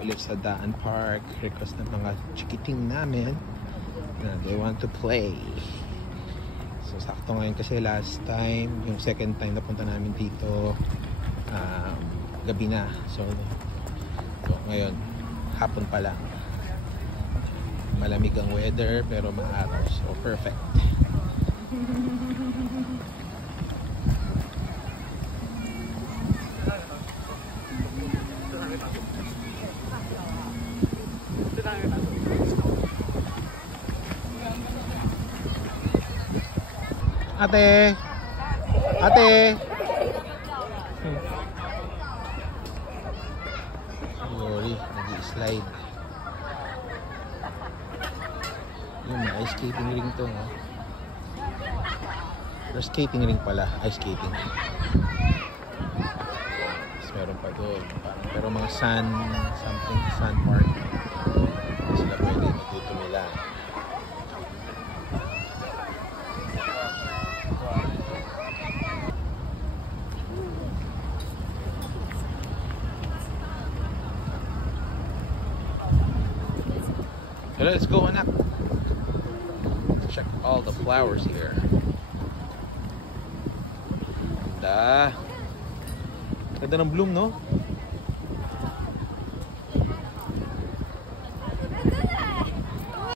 ulit sa Daan Park. Request ng mga chikiting namin na they want to play. So sakto ngayon kasi last time, yung second time na punta namin dito, gabi na. So ngayon, hapon pa lang. Malamig ang weather pero maaraw. So perfect. Ate! Ate! Sorry, nag-i-slide. Yung ice skating ring to, no? Pero skating ring pala, ice skating. Tapos meron pa doon. Pero mga sand park. Hindi sila pwede magtutumila. So let's go, anak. Check all the flowers here. Ganda. Ganda ng bloom, no?